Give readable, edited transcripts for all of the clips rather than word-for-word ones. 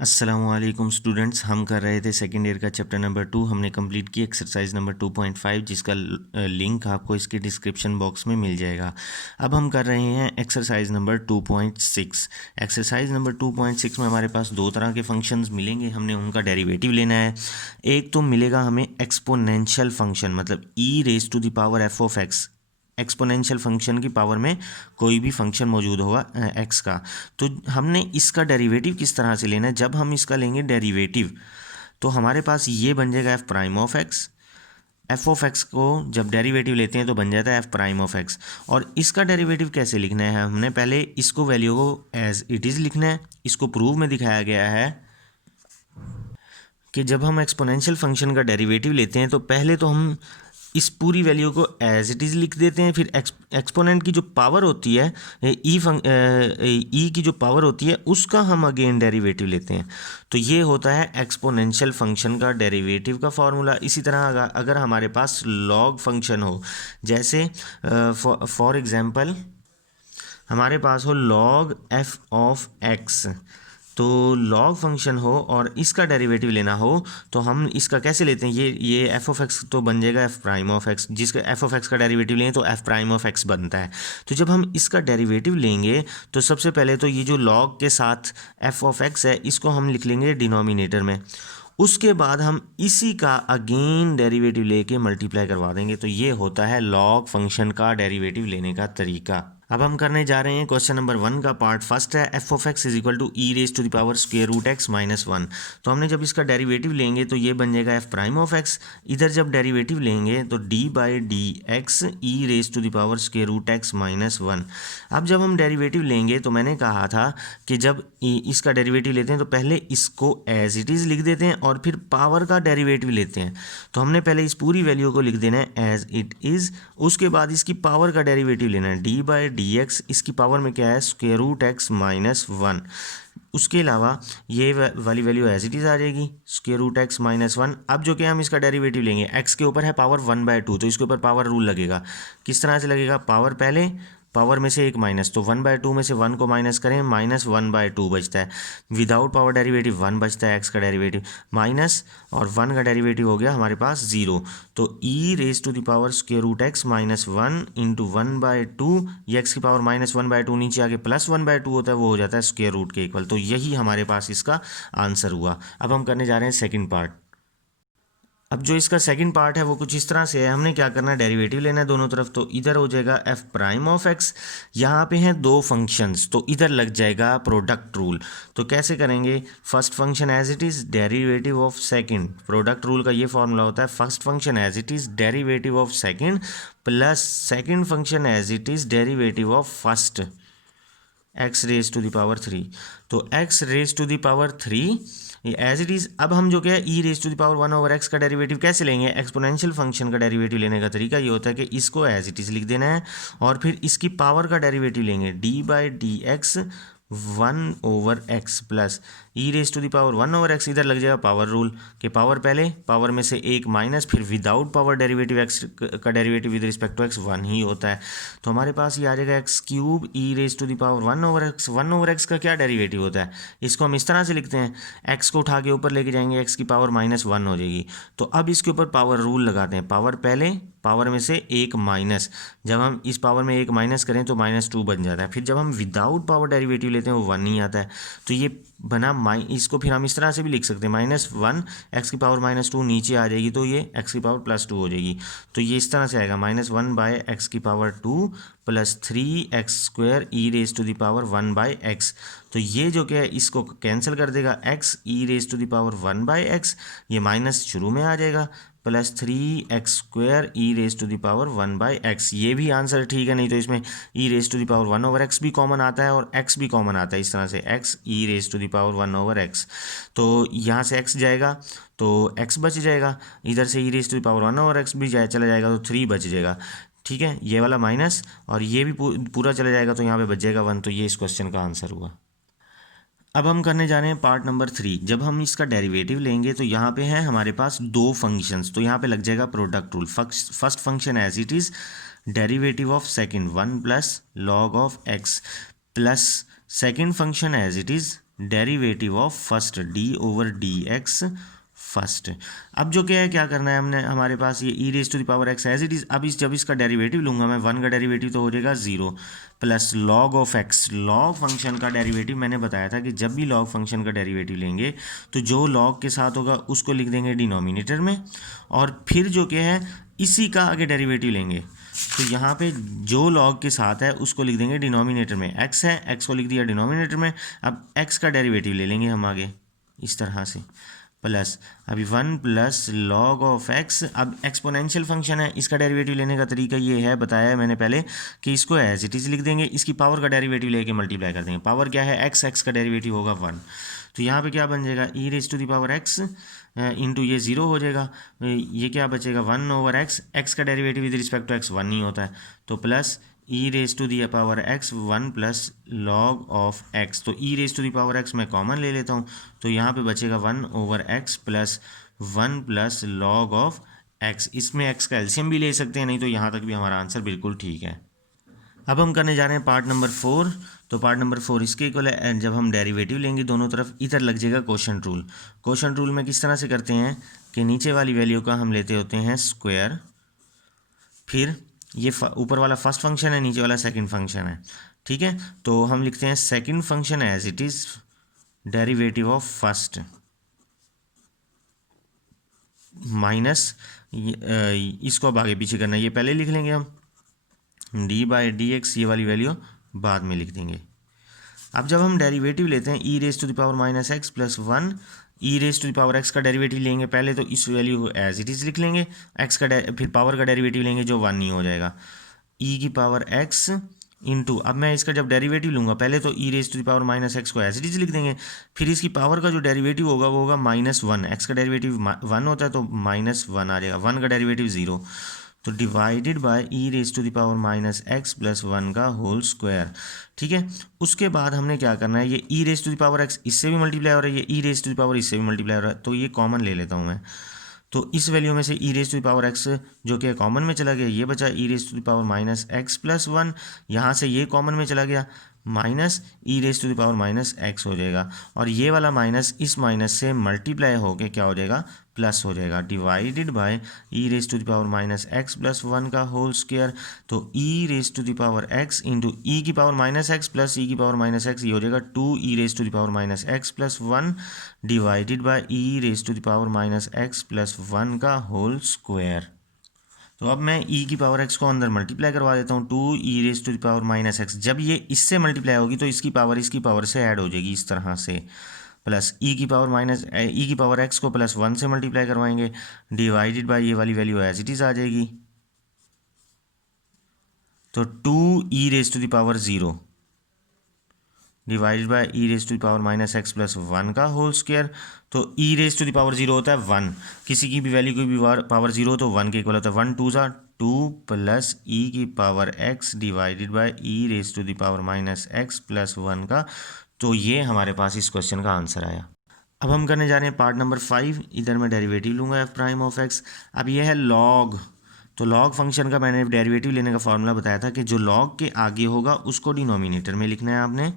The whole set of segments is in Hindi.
अस्सलामुअलैकुम स्टूडेंट्स, हम कर रहे थे सेकेंड ईयर का चैप्टर नंबर 2। हमने कंप्लीट की एक्सरसाइज नंबर 2.5, जिसका लिंक आपको इसके डिस्क्रिप्शन बॉक्स में मिल जाएगा। अब हम कर रहे हैं एक्सरसाइज नंबर 2.6। एक्सरसाइज नंबर 2.6 में हमारे पास दो तरह के फंक्शंस मिलेंगे, हमने उनका डेरिवेटिव लेना है। एक तो मिलेगा हमें एक्सपोनेंशियल फंक्शन, मतलब e raise to the power f of x. Exponential function की पावर में कोई भी फंक्शन मौजूद होगा एक्स का, तो हमने इसका डेरिवेटिव किस तरह से लेना है। जब हम इसका लेंगे डेरिवेटिव तो हमारे पास ये बन जाएगा F prime of x. F of x को जब डेरिवेटिव लेते हैं तो बन जाता है एफ प्राइम ऑफ एक्स। और इसका डेरिवेटिव कैसे लिखना है, हमने पहले इसको वैल्यू को एज इट इज़ लिखना है। इसको प्रूव में दिखाया गया है कि जब हम एक्सपोनेंशियल फंक्शन का डेरिवेटिव लेते हैं तो पहले तो हम इस पूरी वैल्यू को एज इट इज़ लिख देते हैं, फिर एक्सपोनेंट की जो पावर होती है ई की जो पावर होती है उसका हम अगेन डेरिवेटिव लेते हैं। तो ये होता है एक्सपोनेंशियल फंक्शन का डेरिवेटिव का फॉर्मूला। इसी तरह अगर हमारे पास लॉग फंक्शन हो, जैसे फॉर एग्जांपल हमारे पास हो लॉग एफ ऑफ एक्स, तो लॉग फंक्शन हो और इसका डेरिवेटिव लेना हो तो हम इसका कैसे लेते हैं, ये एफ ऑफ एक्स तो बन जाएगा एफ प्राइम ऑफ एक्स। जिसका एफ ऑफ एक्स का डेरिवेटिव लेंगे तो एफ प्राइम ऑफ एक्स बनता है। तो जब हम इसका डेरिवेटिव लेंगे तो सबसे पहले तो ये जो लॉग के साथ एफ ऑफ एक्स है इसको हम लिख लेंगे डिनोमिनेटर में। उसके बाद हम इसी का अगेन डेरिवेटिव लेके मल्टीप्लाई करवा देंगे। तो ये होता है लॉग फंक्शन का डेरिवेटिव लेने का तरीका। अब हम करने जा रहे हैं क्वेश्चन नंबर 1 का पार्ट फर्स्ट है, F of X is equal to E raise to the power square root x minus 1। तो हमने जब इसका डेरिवेटिव लेंगे तो ये बन जाएगा एफ प्राइम ऑफ एक्स। इधर जब डेरिवेटिव लेंगे तो D by D X E raise to the power square root x minus 1। अब जब हम डेरिवेटिव लेंगे तो मैंने कहा था कि जब इसका डेरिवेटिव लेते हैं तो पहले इसको एज इट इज़ लिख देते हैं और फिर पावर का डेरिवेटिव लेते हैं। तो हमने पहले इस पूरी वैल्यू को लिख देना है एज इट इज़, उसके बाद इसकी पावर का डेरिवेटिव लेना है डी बाई डी एक्स, इसकी पावर में क्या है स्क्वायर रूट एक्स माइनस 1। उसके अलावा ये वाली वैल्यू एज इट इज़ आ जाएगी स्क्वायर रूट एक्स माइनस 1। अब जो कि हम इसका डेरिवेटिव लेंगे, एक्स के ऊपर है पावर 1/2, तो इसके ऊपर पावर रूल लगेगा। किस तरह से लगेगा, पावर पहले पावर में से एक माइनस, तो 1/2 में से 1 को माइनस करें माइनस 1/2 बचता है। विदाउट पावर डेरिवेटिव 1 बचता है, एक्स का डेरिवेटिव माइनस और 1 का डेरिवेटिव हो गया हमारे पास 0। तो ई raise to the power square root x minus 1 into 1/2, ये एक्स की पावर माइनस 1/2 नीचे आके प्लस 1/2 होता है, वो हो जाता है स्क्वायर रूट के इक्वल। तो यही हमारे पास इसका आंसर हुआ। अब हम करने जा रहे हैं सेकेंड पार्ट। अब जो इसका सेकंड पार्ट है वो कुछ इस तरह से है, हमने क्या करना है डेरिवेटिव लेना है दोनों तरफ। तो इधर हो जाएगा एफ प्राइम ऑफ एक्स, यहाँ पे हैं दो फंक्शंस तो इधर लग जाएगा प्रोडक्ट रूल। तो कैसे करेंगे, first function as it is derivative of second, product rule का ये फॉर्मूला होता है first function as it is derivative of second plus second function as it is derivative of first x raise to the power 3। तो x raise to the power 3 as it is. अब हम जो क्या है e raise to the power 1/x का डेरिवेटिव कैसे लेंगे, एक्सपोनेंशियल फंक्शन का डेरिवेटिव लेने का तरीका ये होता है कि इसको एज इट इज़ लिख देना है और फिर इसकी पावर का डेरिवेटिव लेंगे D by D X 1/x plus E raise to the power 1/x। इधर लग जाएगा पावर रूल के पावर पहले पावर में से एक माइनस, फिर विदाउट पावर डेरिवेटिव एक्स का derivative with respect to x 1 ही होता है। तो हमारे पास ये आ जाएगा X cube E raise to the power 1/x। 1/x का क्या डेरिवेटिव होता है, इसको हम इस तरह से लिखते हैं, एक्स को उठा के ऊपर लेके जाएंगे एक्स की पावर माइनस 1 हो जाएगी। तो अब इसके ऊपर पावर रूल लगाते हैं, पावर पहले पावर में से एक माइनस, जब हम इस पावर में एक माइनस करें तो -2 बन जाता है। फिर जब हम विदाउट पावर डेरिवेटिव लेते हैं वो 1 नहीं आता है। तो ये बना इसको फिर हम इस तरह से भी लिख सकते हैं -1 एक्स की पावर -2 नीचे आ जाएगी तो ये एक्स की पावर +2 हो जाएगी। तो ये इस तरह से आएगा -1/x की power 2 plus 3x² E raise to the power 1/x। तो ये जो क्या है इसको कैंसिल कर देगा, x E raise to the power 1/x, ये माइनस शुरू में आ जाएगा plus 3x² E raise to the power 1/x। ये भी आंसर ठीक है, नहीं तो इसमें e raise to the power 1/x भी कॉमन आता है और x भी कॉमन आता है। इस तरह से x E raise to the power 1/x, तो यहाँ से x जाएगा तो x बच जाएगा, इधर से e raise to the power 1/x भी चला जाएगा तो 3 बच जाएगा। ठीक है, ये वाला माइनस और ये भी पूरा चला जाएगा तो यहाँ पे बच जाएगा 1। तो ये इस क्वेश्चन का आंसर हुआ। अब हम करने जा रहे हैं पार्ट नंबर 3। जब हम इसका डेरिवेटिव लेंगे तो यहाँ पे है हमारे पास दो फंक्शंस, तो यहाँ पे लग जाएगा product rule. First function as it is derivative of second 1 plus log of X plus second function as it is derivative of first D over D X first. अब जो क्या है, क्या करना है हमने, हमारे पास ये e raise to the power x as it is. अब जब इसका डेरिवेटिव लूँगा मैं, वन का डेरिवेटिव तो हो जाएगा 0 plus log of x. Log function का डेरिवेटिव मैंने बताया था कि जब भी लॉग फंक्शन का डेरिवेटिव लेंगे तो जो लॉग के साथ होगा उसको लिख देंगे डिनोमिनेटर में, और फिर जो क्या है इसी का आगे डेरिवेटिव लेंगे। तो यहाँ पे जो लॉग के साथ है उसको लिख देंगे डिनोमिनेटर में, एक्स है, एक्स को लिख दिया डिनोमिनेटर में। अब एक्स का डेरिवेटिव ले लेंगे हम आगे इस तरह से, प्लस अभी 1 प्लस लॉग ऑफ एक्स। अब एक्सपोनेंशियल फंक्शन है, इसका डेरिवेटिव लेने का तरीका ये है, बताया है मैंने पहले, कि इसको एज इट इज़ लिख देंगे, इसकी पावर का डेरिवेटिव लेके मल्टीप्लाई कर देंगे। पावर क्या है, एक्स, एक्स का डेरिवेटिव होगा 1। तो यहाँ पे क्या बन जाएगा, e raise to the power x into ये 0 हो जाएगा, ये क्या बचेगा 1 ओवर एक्स। एक्स का derivative with respect to x 1 ही होता है, तो plus E raise to the power x 1 plus log of x. तो ई raise to the power x मैं कॉमन ले लेता हूँ, तो यहाँ पे बचेगा 1 over x plus 1 plus log of x. इसमें एक्स का एलसीएम भी ले सकते हैं, नहीं तो यहाँ तक भी हमारा आंसर बिल्कुल ठीक है। अब हम करने जा रहे हैं पार्ट नंबर 4। तो पार्ट नंबर 4 इसके इक्वल है, एंड जब हम डेरिवेटिव लेंगे दोनों तरफ, इधर लग जाएगा क्वोशंट रूल। क्वोशंट रूल में किस तरह से करते हैं कि नीचे वाली वैल्यू का हम लेते होते हैं स्क्वायर, फिर ये ऊपर वाला फर्स्ट फंक्शन है, नीचे वाला सेकंड फंक्शन है, ठीक है। तो हम लिखते हैं second function as it is derivative of first minus, इसको अब आगे पीछे करना है, ये पहले लिख लेंगे हम डी बाई डी एक्स, ये वाली वैल्यू बाद में लिख देंगे। अब जब हम डेरिवेटिव लेते हैं e raise to the power minus x plus 1, e raise to the power x का डेरिवेटिव लेंगे पहले, तो इस वैल्यू को एज इट इज़ लिख लेंगे, एक्स का फिर पावर का डेरिवेटिव लेंगे जो 1 ही हो जाएगा, ई की पावर एक्स इंटू, अब मैं इसका जब डेरिवेटिव लूँगा पहले तो ई raise to the power minus x को एज इट इज़ लिख देंगे, फिर इसकी पावर का जो डेरिवेटिव होगा वो होगा -1। एक्स का डेरिवेटिव 1 होता है तो -1 आ जाएगा, 1 का डेरिवेटिव 0, तो divided by E raise to the power minus x plus 1 का होल स्क्वायर, ठीक है। उसके बाद हमने क्या करना है, ये e raise to the power x इससे भी मल्टीप्लाई हो रहा है, ये e raise to the power इससे भी मल्टीप्लाई हो रहा है, तो ये कॉमन ले लेता हूँ मैं। तो इस वैल्यू में से e raise to the power x जो कि कॉमन में चला गया, ये बचा e raise to the power minus x plus 1, यहाँ से ये कॉमन में चला गया, minus E raise to the power minus x हो जाएगा, और ये वाला माइनस इस माइनस से मल्टीप्लाई होके क्या हो जाएगा, प्लस हो जाएगा, divided by E raise to the power minus x plus 1 का होल स्क्वायर। तो ई raise to the power x into e की पावर माइनस एक्स प्लस ई की पावर माइनस एक्स, ये हो जाएगा 2 ई raise to the power minus x plus 1 divided by E raise to the power minus x plus 1 का होल स्क्वायर। तो अब मैं ई की पावर एक्स को अंदर मल्टीप्लाई करवा देता हूँ, 2 ई raise to the power minus x, जब ये इससे मल्टीप्लाई होगी तो इसकी पावर से ऐड हो जाएगी इस तरह से, प्लस ई की पावर एक्स को प्लस 1 से मल्टीप्लाई करवाएंगे, डिवाइडेड बाय ये वाली वैल्यू एज इट इज़ आ जाएगी, तो 2 ई raise to the power 0 divided by E raise to the power minus x plus 1 का होल स्क्वायर। तो ई रेज टू द पावर 0 होता है 1, किसी की भी वैल्यू की भी पावर 0 तो 1 के इक्वल होता है, 1 2 ज़ा 2 प्लस ई की power X divided by E raise to the power minus x plus 1 का। तो ये हमारे पास इस क्वेश्चन का आंसर आया। अब हम करने जा रहे हैं पार्ट नंबर 5, इधर मैं डेरिवेटिव लूँगा एफ प्राइम ऑफ एक्स। अब ये है लॉग, तो लॉग फंक्शन का मैंने डेरिवेटिव लेने का फॉर्मूला बताया था कि जो लॉग के आगे होगा उसको डिनोमिनेटर में लिखना है आपने,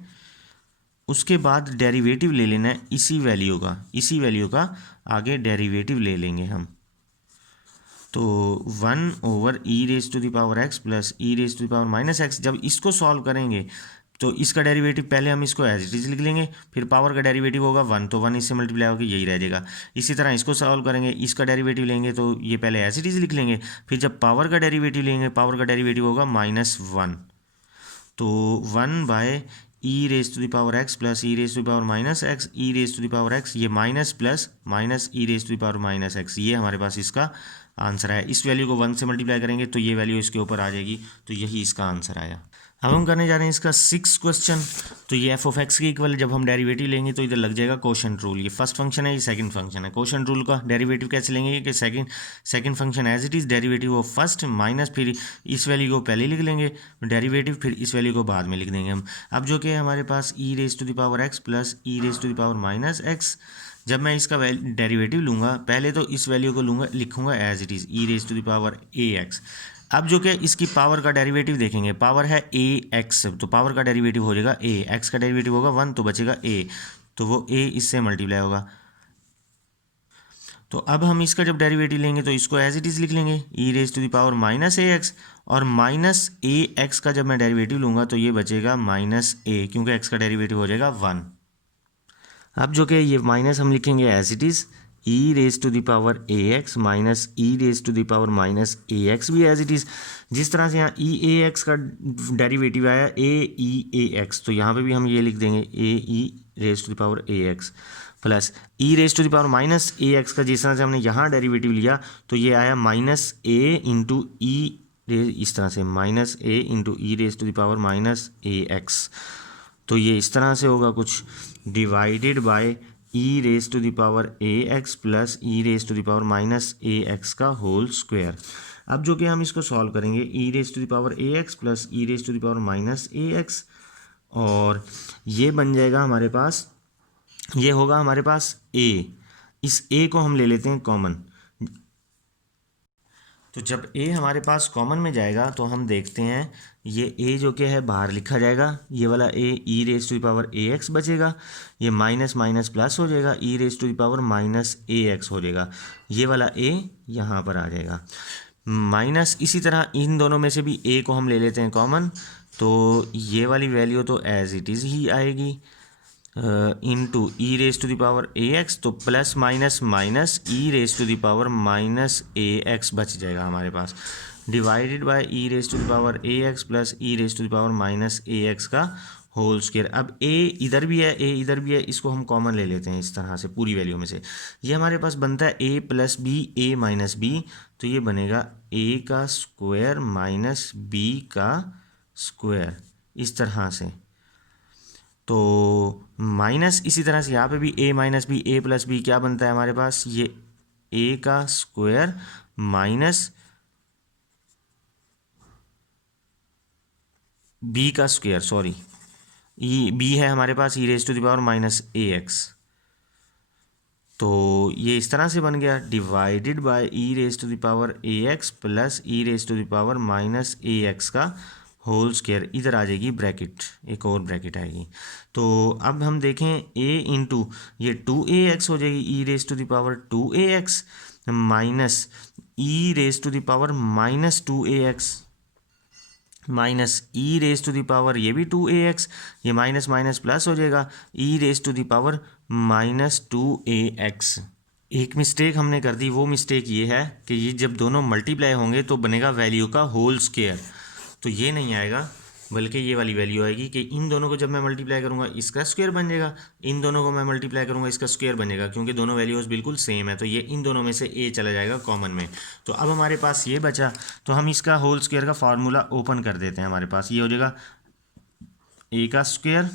उसके बाद डेरिवेटिव ले लेना है इसी वैल्यू का आगे डेरिवेटिव ले लेंगे हम। तो 1 over E raise to the power x plus E raise to the power minus x, जब इसको सॉल्व करेंगे तो इसका डेरिवेटिव पहले हम इसको एज इट इज लिख लेंगे, फिर पावर का डेरिवेटिव होगा 1, तो 1 इससे मल्टीप्लाई होकर यही रह जाएगा। इसी तरह इसको सॉल्व करेंगे, इसका डेरिवेटिव लेंगे तो ये पहले एज इट इज लिख लेंगे, फिर जब पावर का डेरिवेटिव लेंगे पावर का डेरिवेटिव होगा -1, तो 1 by E raise to the power x plus E raise to the power minus x, E raise to the power x, ये minus plus minus E raise to the power minus x, ये हमारे पास इसका आंसर है। इस वैल्यू को 1 से मल्टीप्लाई करेंगे तो ये वैल्यू इसके ऊपर आ जाएगी, तो यही इसका आंसर आया। अब हम करने जा रहे हैं इसका 6 क्वेश्चन। तो ये एफ ऑफ एक्स के इक्वल जब हम डेरिवेटिव लेंगे तो इधर लग जाएगा क्वोशंट रूल, ये फर्स्ट फंक्शन है, ये सेकंड फंक्शन है। क्वोशंट रूल का डेरिवेटिव कैसे लेंगे कि second function as it is derivative of first minus, फिर इस वैल्यू को पहले लिख लेंगे डेरिवेटिव, फिर इस वैल्यू को बाद में लिख देंगे हम। अब जो कि हमारे पास e raise to the power x plus E raise to the power minus x, जब मैं इसका डेरिवेटिव लूँगा पहले तो इस वैल्यू को लिखूँगा as it is E raise to the power A X. अब जो कि इसकी पावर का डेरिवेटिव देखेंगे, पावर है ए एक्स, तो पावर का डेरिवेटिव हो जाएगा ए, एक्स का डेरिवेटिव होगा 1 तो बचेगा ए, तो वो a इससे मल्टीप्लाई होगा। तो अब हम इसका जब डेरिवेटिव लेंगे तो इसको एज इट इज़ लिख लेंगे e raise to the power minus A x, और माइनस ए एक्स का जब मैं डेरिवेटिव लूँगा तो ये बचेगा माइनस ए, क्योंकि एक्स का डेरिवेटिव हो जाएगा 1। अब जो कि ये माइनस हम लिखेंगे as it is E raise to the power A x minus E raise to the power minus A X भी एज इट इज़। जिस तरह से यहाँ ई ए एक्स का डेरिवेटिव आया ए ई ए एक्स, तो यहाँ पे भी हम ये लिख देंगे a e raise to the power A x plus E raise to the power minus A x का जिस तरह से हमने यहाँ डेरिवेटिव लिया तो ये आया minus a into e raise, इस तरह से minus a into e raise to the power minus A x. तो ये इस तरह से होगा कुछ, divided by E raise to the power A x plus E raise to the power minus A x का होल स्क्वायर। अब जो कि हम इसको सॉल्व करेंगे e raise to the power A x plus E raise to the power minus A x, और ये बन जाएगा हमारे पास, ये होगा हमारे पास a। इस a को हम ले लेते हैं कॉमन। तो जब a हमारे पास कॉमन में जाएगा तो हम देखते हैं ये a जो कि है बाहर लिखा जाएगा, ये वाला a e raise to the power A X बचेगा, ये माइनस माइनस प्लस हो जाएगा e raise to the power minus A X हो जाएगा, ये वाला a यहाँ पर आ जाएगा माइनस। इसी तरह इन दोनों में से भी a को हम ले लेते हैं कॉमन, तो ये वाली वैल्यू तो एज इट इज़ ही आएगी into e raise to the power A x, तो plus minus minus E raise to the power minus A x बच जाएगा हमारे पास, divided by E raise to the power A x plus E raise to the power minus A x का होल स्क्वायर। अब a इधर भी है, a इधर भी है, इसको हम कॉमन ले लेते हैं इस तरह से पूरी वैल्यू में से। ये हमारे पास बनता है a plus B A minus B, तो ये बनेगा a का स्क्वायर माइनस b का स्क्वायर, इस तरह से। तो माइनस इसी तरह से यहाँ पे भी a minus b a plus b क्या बनता है हमारे पास, ये a का स्क्वायर माइनस b का स्क्वायर, सॉरी ई b है हमारे पास e raise to the power minus A x. तो ये इस तरह से बन गया divided by E raise to the power A x plus E raise to the power minus A x का होल स्क्वायर। इधर आ जाएगी ब्रैकेट, एक और ब्रैकेट आएगी। तो अब हम देखें a इंटू ये 2ax हो जाएगी e raise to the power 2ax minus E raise to the power minus 2ax minus E raise to the power ये भी 2ax, ये माइनस माइनस प्लस हो जाएगा e raise to the power minus 2ax। एक मिस्टेक हमने कर दी, वो मिस्टेक ये है कि ये जब दोनों मल्टीप्लाई होंगे तो बनेगा वैल्यू का होल स्क्वायर, तो ये नहीं आएगा, बल्कि ये वाली वैल्यू आएगी कि इन दोनों को जब मैं मल्टीप्लाई करूँगा इसका स्क्वायर बन जाएगा, इन दोनों को मैं मल्टीप्लाई करूँगा इसका स्क्वायर बनेगा, क्योंकि दोनों वैल्यूज़ बिल्कुल सेम है। तो ये इन दोनों में से a चला जाएगा कॉमन में। तो अब हमारे पास ये बचा, तो हम इसका होल स्क्वायर का फार्मूला ओपन कर देते हैं। हमारे पास ये हो जाएगा a का स्क्वायर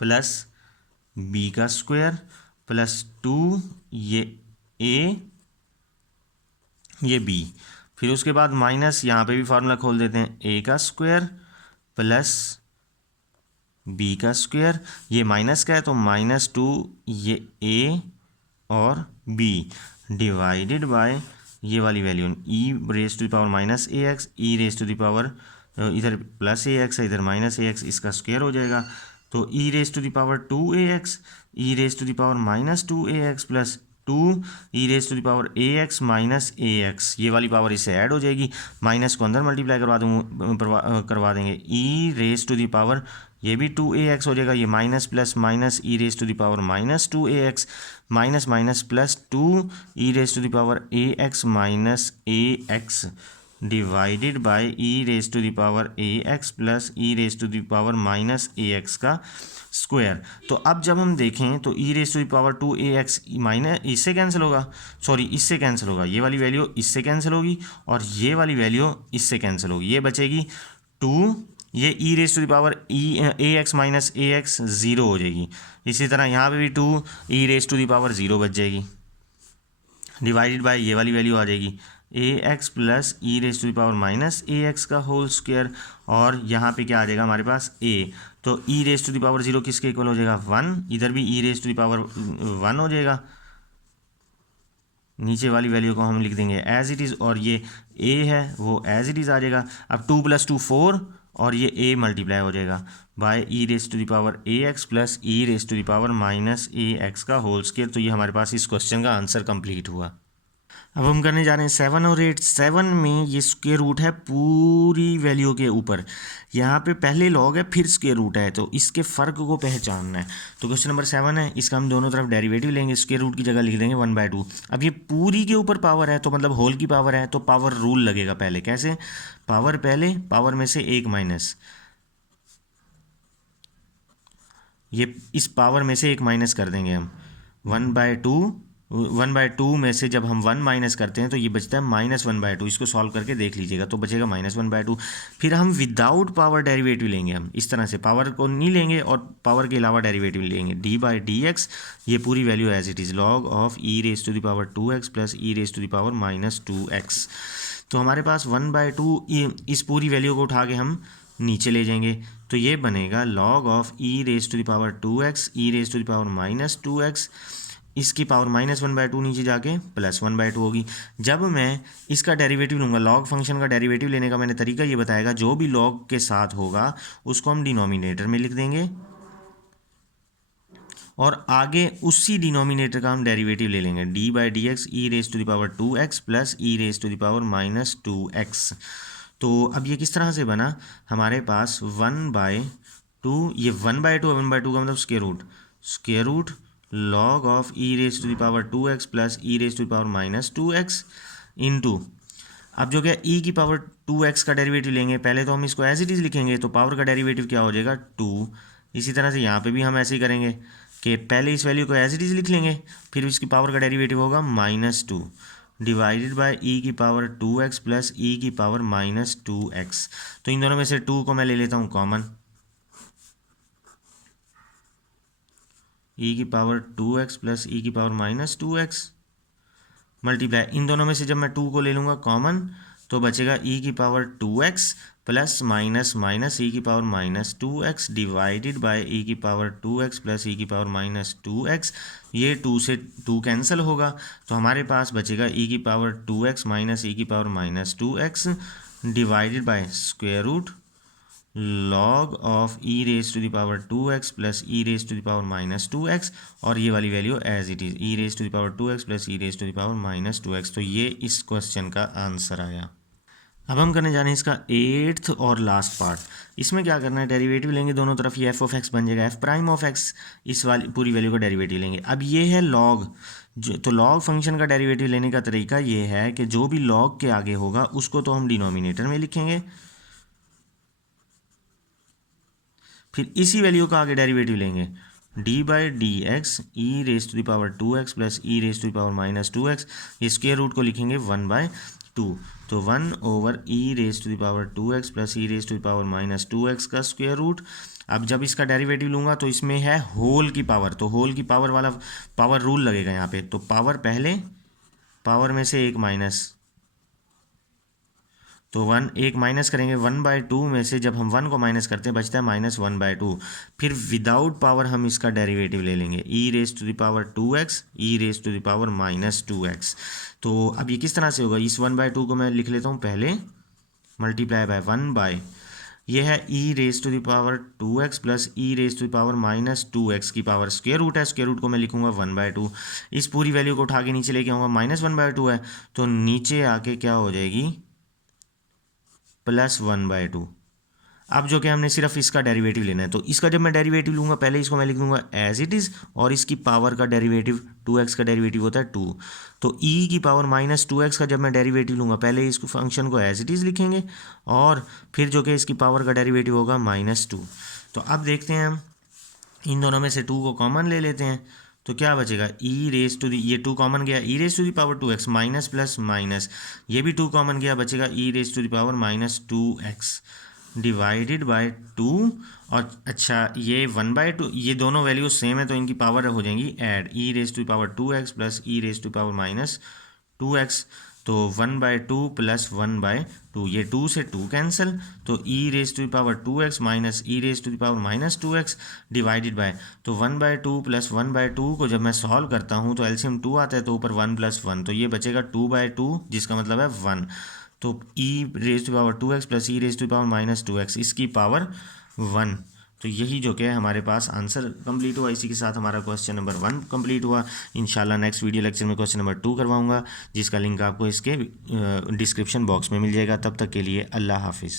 प्लस b का स्क्वायर प्लस 2 ये a ये b, फिर उसके बाद माइनस यहाँ पे भी फार्मूला खोल देते हैं a का स्क्वायर प्लस b का स्क्वायर, ये माइनस का है तो -2 ये a और b डिवाइडेड बाय ये वाली value e raise to the power minus A X E raise to the power इधर प्लस ए एक्स है इधर माइनस ए एक्स, इसका स्क्वायर हो जाएगा। तो e raise to the power 2ax E raise to the power minus 2ax plus 2 E raise to the power A x minus A X, ये वाली पावर इससे ऐड हो जाएगी, माइनस को अंदर मल्टीप्लाई करवा देंगे E raise to the power ये भी 2ax हो जाएगा, ये minus plus minus E raise to the power minus 2ax minus minus plus 2 E raise to the power A x minus A X divided by E raise to the power A x plus E raise to the power minus A x का स्क्वायर। तो अब जब हम देखें तो ई raise to the power 2ax minus इससे कैंसिल होगा, सॉरी इससे कैंसिल होगा, ये वाली वैल्यू इससे कैंसिल होगी और ये वाली वैल्यू इससे कैंसिल होगी, ये बचेगी 2 ये e raise to the power A x minus A x zero हो जाएगी। इसी तरह यहाँ पे भी 2 ई रेज टू द पावर 0 बच जाएगी, डिवाइडेड बाय ये वाली वैल्यू आ जाएगी a x plus E raise to the power minus A x का होल स्क्वायर, और यहाँ पे क्या आ जाएगा हमारे पास a, तो ई रेज टू द पावर 0 किसके इक्वल हो जाएगा 1, इधर भी ई रेज टू द पावर 1 हो जाएगा, नीचे वाली वैल्यू को हम लिख देंगे एज इट इज़, और ये a है वो एज इट इज़ आ जाएगा। अब 2 + 2 4 और ये a मल्टीप्लाई हो जाएगा by E raise to the power A x plus E raise to the power minus A x का होल स्क्वायर। तो ये हमारे पास इस क्वेश्चन का आंसर कंप्लीट हुआ। अब हम करने जा रहे हैं 7 और 8। 7 में ये स्क्वायर रूट है पूरी वैल्यू के ऊपर, यहाँ पे पहले लॉग है फिर स्क्वायर रूट है, तो इसके फ़र्क को पहचानना है। तो क्वेश्चन नंबर 7 है, इसका हम दोनों तरफ डेरिवेटिव लेंगे, स्क्वायर रूट की जगह लिख देंगे 1/2। अब ये पूरी के ऊपर पावर है तो मतलब होल की पावर है, तो पावर रूल लगेगा पहले। कैसे? पावर पहले, पावर में से एक माइनस, ये इस पावर में से एक माइनस कर देंगे हम। 1/2 में से जब हम 1 माइनस करते हैं तो ये बचता है -1/2। इसको सॉल्व करके देख लीजिएगा तो बचेगा -1/2। फिर हम विदाउट पावर डेरिवेटिव लेंगे, हम इस तरह से पावर को नहीं लेंगे और पावर के अलावा डेरिवेटिव लेंगे। d/dx, ये पूरी value as it is log of e raise to the power 2x plus e raise to the power -2x। तो हमारे पास 1/2, इस पूरी वैल्यू को उठा के हम नीचे ले जाएंगे तो ये बनेगा log of e raise to the power 2x e raise to the power -2x, इसकी पावर -1/2 नीचे जाके +1/2 होगी। जब मैं इसका डेरिवेटिव लूँगा, लॉग फंक्शन का डेरिवेटिव लेने का मैंने तरीका ये बताएगा, जो भी लॉग के साथ होगा उसको हम डिनोमिनेटर में लिख देंगे और आगे उसी डिनोमिनेटर का हम डेरिवेटिव ले लेंगे, d/dx e raise to the power 2x plus e raise to the power -2x। तो अब ये किस तरह से बना, हमारे पास 1/2, ये 1/2 का मतलब square root log of e raise to the power 2x plus e raise to the power -2x into, अब जो क्या e की पावर 2x का डेरिवेटिव लेंगे, पहले तो हम इसको एज इट इज़ लिखेंगे तो पावर का डेरिवेटिव क्या हो जाएगा 2। इसी तरह से यहाँ पे भी हम ऐसे ही करेंगे कि पहले इस वैल्यू को एज इट इज़ लिख लेंगे, फिर इसकी पावर का डेरिवेटिव होगा -2 डिवाइडेड बाय e की पावर 2x प्लस e की पावर -2x। तो इन दोनों में से 2 को मैं ले लेता हूँ कॉमन, e की पावर 2x प्लस e की पावर -2x मल्टीप्लाई, इन दोनों में से जब मैं 2 को ले लूँगा कॉमन तो बचेगा e की power 2x plus minus minus e की power -2x divided bye e की पावर 2x प्लस e की पावर -2x। ये 2 से 2 कैंसिल होगा तो हमारे पास बचेगा e की पावर 2x माइनस e की power -2x divided by square root log of e raise to the power 2x plus e raise to the power -2x, और ये वाली value as it is e raise to the power 2x plus e raise to the power -2x। तो ये इस क्वेश्चन का आंसर आया। अब हम करने जा रहे हैं इसका 8th और लास्ट पार्ट। इसमें क्या करना है, डेरिवेटिव लेंगे दोनों तरफ, ये f ऑफ x बन जाएगा f प्राइम ऑफ x, इस वाली पूरी वैल्यू का डेरिवेटिव लेंगे। अब ये है log, तो log फंक्शन का डेरिवेटिव लेने का तरीका ये है कि जो भी log के आगे होगा उसको तो हम डिनोमिनेटर में लिखेंगे, फिर इसी वैल्यू का आगे डेरिवेटिव लेंगे, d/dx e raise to the power 2x plus e raise to the power -2x, ये स्क्वायर रूट को लिखेंगे 1/2, तो 1/e raise to the power 2x plus e raise to the power -2x का स्क्वायर रूट। अब जब इसका डेरिवेटिव लूँगा तो इसमें है होल की पावर, तो होल की पावर वाला पावर रूल लगेगा यहाँ पे, तो पावर पहले, पावर में से एक माइनस, तो 1 माइनस करेंगे, 1/2 में से जब हम 1 को माइनस करते हैं बचता है -1/2। फिर विदाउट पावर हम इसका डेरिवेटिव ले लेंगे, e raise to the power 2x e raise to the power -2x। तो अब ये किस तरह से होगा, इस 1/2 को मैं लिख लेता हूँ पहले, मल्टीप्लाई बाय 1/, ये है e raise to the power 2x plus e raise to the power -2x की पावर, स्क्वायर रूट है, स्क्वायर रूट को मैं लिखूंगा 1/2। इस पूरी वैल्यू को उठा के नीचे लेके आऊँगा, -1/2 है तो नीचे आके क्या हो जाएगी +1/2। अब जो कि हमने सिर्फ इसका डेरिवेटिव लेना है, तो इसका जब मैं डेरिवेटिव लूँगा पहले इसको मैं लिख दूंगा एज इट इज़, और इसकी पावर का डेरिवेटिव 2x का डेरिवेटिव होता है 2, तो e की पावर -2x का जब मैं डेरिवेटिव लूँगा पहले इसको फंक्शन को एज इट इज़ लिखेंगे और फिर जो कि इसकी पावर का डेरिवेटिव होगा -2। तो अब देखते हैं हम इन दोनों में से 2 को कॉमन ले लेते हैं तो क्या बचेगा, e रेज टू दी, ये 2 कॉमन गया, e raise to the power 2x minus plus minus, ये भी 2 कॉमन गया, बचेगा e raise to the power -2x divided by 2। और अच्छा ये 1/2, ये दोनों वैल्यूज सेम है तो इनकी पावर हो जाएंगी add, e raise to the power 2x plus e raise to power -2x, तो 1/2 प्लस 1/2, ये 2 से 2 कैंसिल, तो e raise to the power 2x minus e raise to the power -2x divided by, तो 1/2 प्लस 1/2 को जब मैं सॉल्व करता हूँ तो एलसीएम 2 आता है तो ऊपर 1 + 1, तो ये बचेगा 2/2 जिसका मतलब है 1, तो ई raise to power 2x plus E raise to power minus 2x इसकी पावर 1। तो यही जो कि है हमारे पास आंसर कंप्लीट हुआ। इसी के साथ हमारा क्वेश्चन नंबर 1 कंप्लीट हुआ। इंशाल्लाह नेक्स्ट वीडियो लेक्चर में क्वेश्चन नंबर 2 करवाऊंगा, जिसका लिंक आपको इसके डिस्क्रिप्शन बॉक्स में मिल जाएगा। तब तक के लिए अल्लाह हाफिज़।